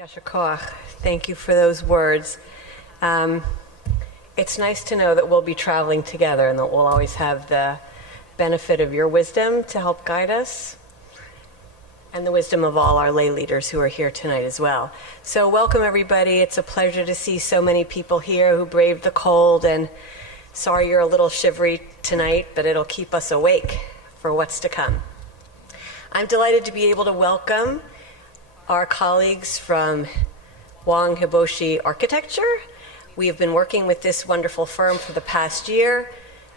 Yasher Koach, thank you for those words. It's nice to know that we'll be traveling together and that we'll always have the benefit of your wisdom to help guide us and the wisdom of all our lay leaders who are here tonight as well. So welcome everybody. It's a pleasure to see so many people here who braved the cold, and sorry you're a little shivery tonight, but it'll keep us awake for what's to come. I'm delighted to be able to welcome our colleagues from Wang Hiboshi Architecture. We have been working with this wonderful firm for the past year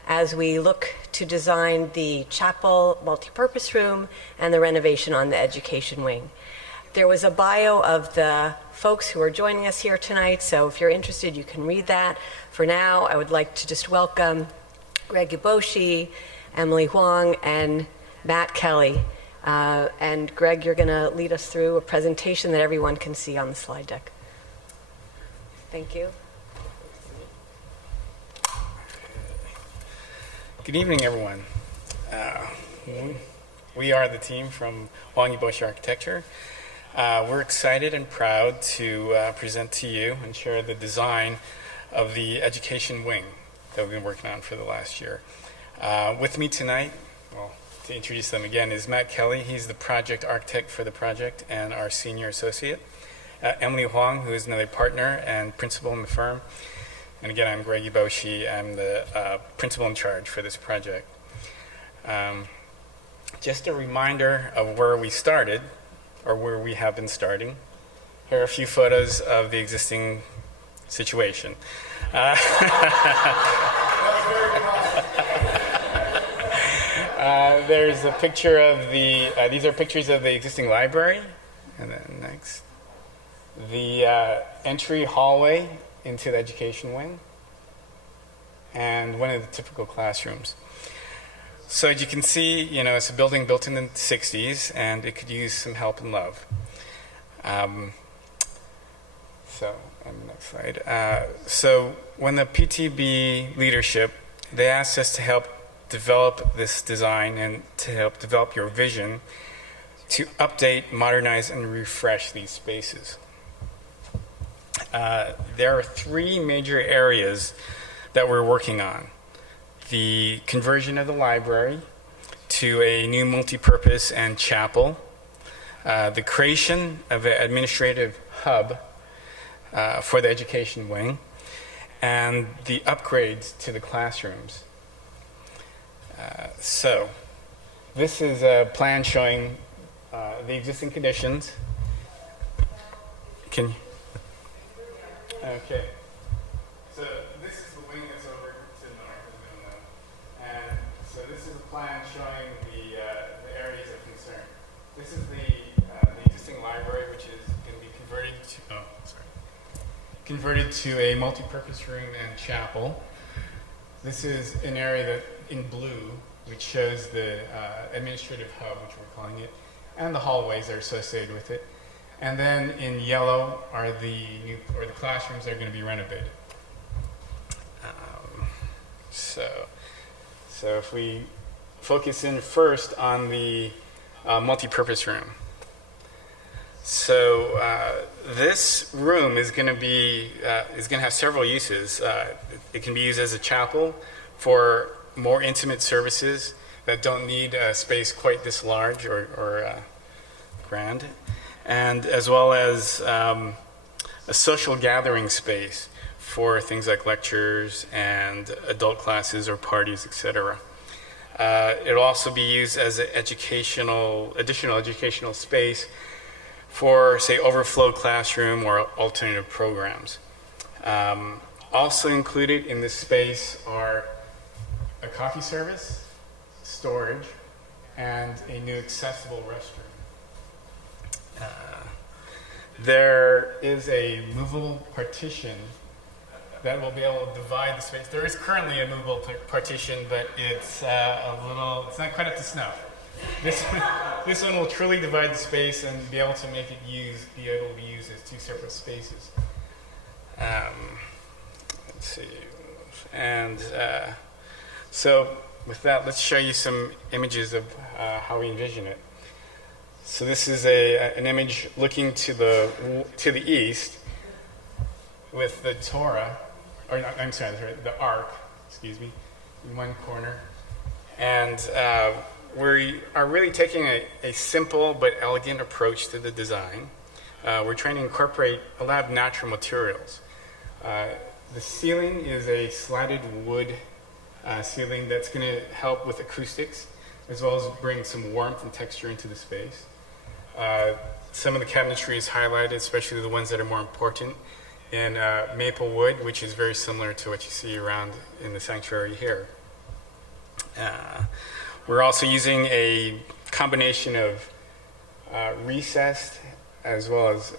as we look to design the chapel, multipurpose room, and the renovation on the education wing. There was a bio of the folks who are joining us here tonight, so if you're interested, you can read that. For now, I would like to just welcome Greg Hiboshi, Emily Huang, and Matt Kelly. And Greg, you're going to lead us through a presentation that everyone can see on the slide deck. Thank you. Good evening, everyone. We are the team from Wang Hiboshi Architecture. We're excited and proud to present to you and share the design of the education wing that we've been working on for the last year. With me tonight, well, to introduce them again, is Matt Kelly. He's the project architect for the project and our senior associate. Emily Huang, who is another partner and principal in the firm. And again, I'm Greg Hiboshi. I'm the principal in charge for this project. Just a reminder of where we started, or where we have been starting. Here are a few photos of the existing situation. There's a picture of the, these are pictures of the existing library. And then next. The entry hallway into the education wing, and one of the typical classrooms. So as you can see, you know, it's a building built in the 60s, and it could use some help and love. So, and the next slide. So when the PTB leadership, they asked us to help develop this design and to help develop your vision to update, modernize, and refresh these spaces. There are three major areas that we're working on. The conversion of the library to a new multipurpose and chapel, the creation of an administrative hub for the education wing, and the upgrades to the classrooms. So this is a plan showing the existing conditions. Okay. So this is the wing that's over to the north, as we all know. And so this is a plan showing the areas of concern. This is the existing library, which is going to be converted to a multi-purpose room and chapel. This is an area that in blue, which shows the administrative hub, which we're calling it, and the hallways that are associated with it. And then in yellow are the classrooms that are going to be renovated. So if we focus in first on the multi-purpose room. So this room is going to have several uses. It can be used as a chapel for more intimate services that don't need a space quite this large or grand, and as well as a social gathering space for things like lectures and adult classes or parties, etc. It'll also be used as an additional educational space for, say, overflow classroom or alternative programs. Also included in this space are a coffee service, storage, and a new accessible restroom. There is a movable partition that will be able to divide the space. There is currently a movable partition, but it's it's not quite up to snuff. This one will truly divide the space and be able to make it be able to be used as two separate spaces. Let's see. And so with that, let's show you some images of how we envision it. So this is an image looking to the east with the Torah, or not, I'm sorry, the Ark, excuse me, in one corner. And we are really taking a simple but elegant approach to the design. We're trying to incorporate a lot of natural materials. The ceiling is a slatted wood ceiling that's going to help with acoustics, as well as bring some warmth and texture into the space. Some of the cabinetry is highlighted, especially the ones that are more important, in maple wood, which is very similar to what you see around in the sanctuary here. We're also using a combination of recessed as well as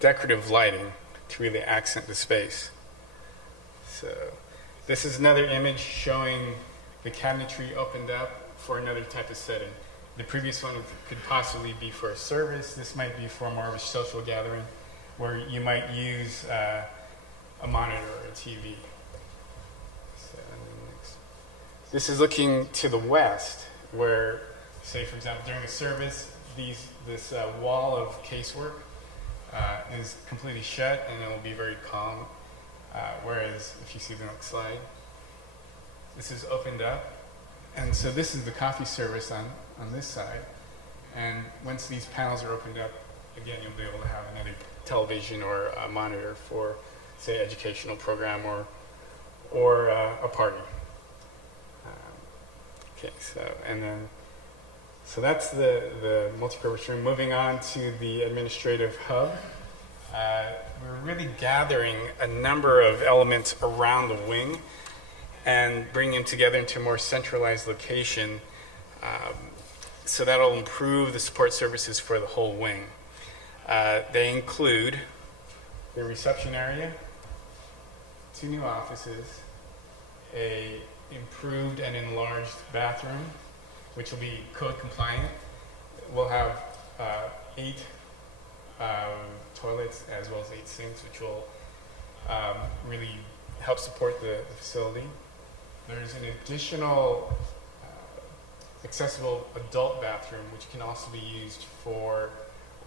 decorative lighting to really accent the space. So this is another image showing the cabinetry opened up for another type of setting. The previous one could possibly be for a service. This might be for more of a social gathering where you might use a monitor or a TV. So, this is looking to the west where, say for example, during a service, this wall of casework is completely shut and it will be very calm. Whereas if you see the next slide, this is opened up. And so this is the coffee service on this side. And once these panels are opened up, again, you'll be able to have another television or a monitor for, say, educational program or a party. Okay, so that's the multipurpose room. Moving on to the administrative hub. We're really gathering a number of elements around the wing and bringing them together into a more centralized location. So that'll improve the support services for the whole wing. They include the reception area, 2 new offices, a improved and enlarged bathroom, which will be code compliant. We'll have 8 toilets as well as 8 sinks, which will really help support the facility. There's an additional accessible adult bathroom, which can also be used for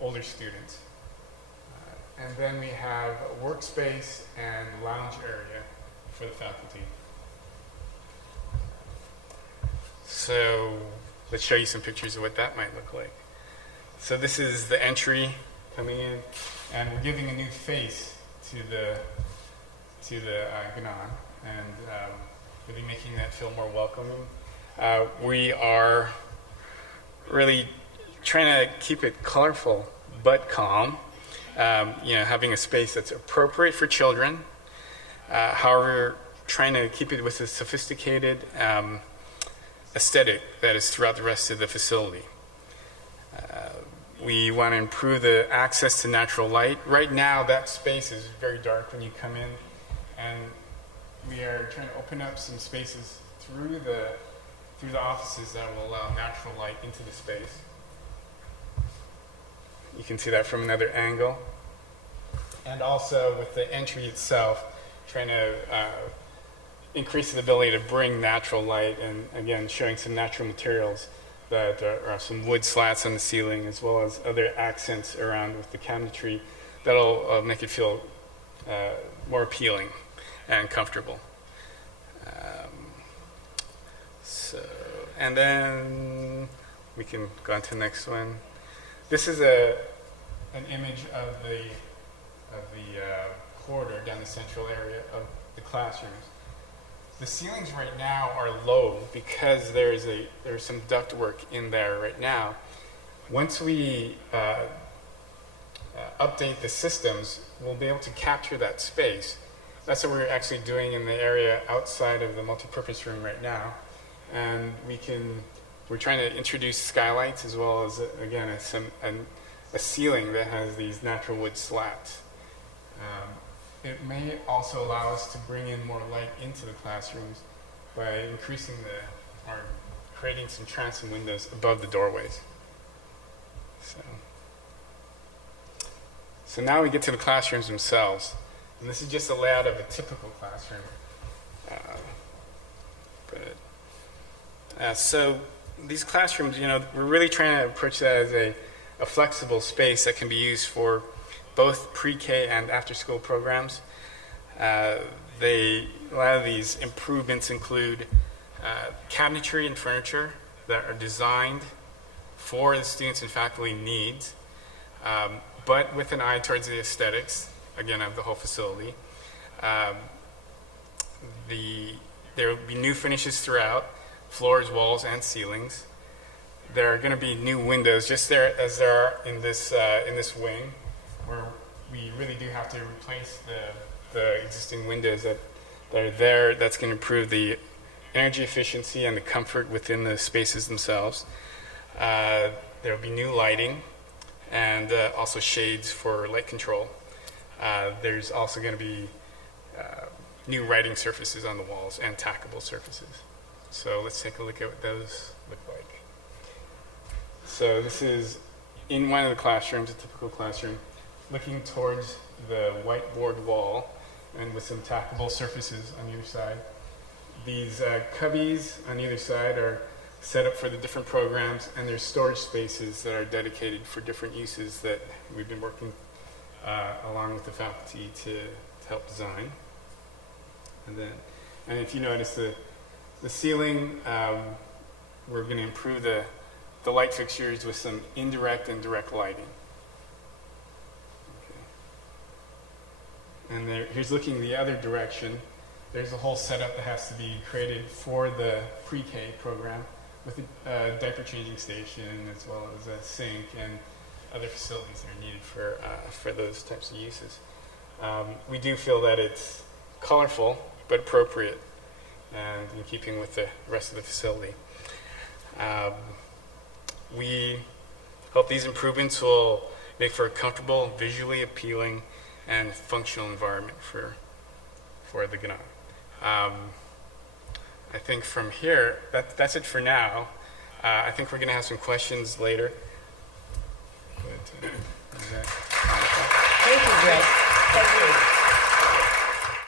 older students. And then we have a workspace and lounge area for the faculty. So let's show you some pictures of what that might look like. So this is the entry coming in, and we're giving a new face to the Gnan, and really making that feel more welcoming. We are really trying to keep it colorful but calm. Having a space that's appropriate for children. However, trying to keep it with a sophisticated aesthetic that is throughout the rest of the facility. We want to improve the access to natural light. Right now, that space is very dark when you come in, and we are trying to open up some spaces through the offices that will allow natural light into the space. You can see that from another angle. And also with the entry itself, trying to increase the ability to bring natural light, and again, showing some natural materials that are some wood slats on the ceiling, as well as other accents around with the cabinetry that'll make it feel more appealing and comfortable. And then we can go on to the next one. This is an image of the corridor down the central area of the classrooms. The ceilings right now are low because there's some ductwork in there right now. Once we update the systems, we'll be able to capture that space. That's what we're actually doing in the area outside of the multipurpose room right now. And we're trying to introduce skylights as well as, again, a ceiling that has these natural wood slats. It may also allow us to bring in more light into the classrooms by increasing or creating some transom windows above the doorways. So now we get to the classrooms themselves. And this is just a layout of a typical classroom. So these classrooms, we're really trying to approach that as a flexible space that can be used for both pre-K and after-school programs. A lot of these improvements include cabinetry and furniture that are designed for the students and faculty needs, but with an eye towards the aesthetics, again, of the whole facility. There will be new finishes throughout, floors, walls, and ceilings. There are going to be new windows, just there as there are in this wing, where we really do have to replace the existing windows that are there. That's going to improve the energy efficiency and the comfort within the spaces themselves. There will be new lighting and also shades for light control. There's also going to be new writing surfaces on the walls and tackable surfaces. So let's take a look at what those look like. So this is in one of the classrooms, a typical classroom, looking towards the whiteboard wall and with some tackable surfaces on either side. These cubbies on either side are set up for the different programs, and there's storage spaces that are dedicated for different uses that we've been working along with the faculty to help design. And if you notice the ceiling, we're going to improve the light fixtures with some indirect and direct lighting. Okay. And here's looking the other direction. There's a whole setup that has to be created for the pre-K program with a diaper changing station as well as a sink and other facilities that are needed for those types of uses. We do feel that it's colorful but appropriate and in keeping with the rest of the facility. We hope these improvements will make for a comfortable, visually appealing, and functional environment for the Gnat. I think from here, that's it for now. I think we're going to have some questions later. Thank you, Greg. Thank you.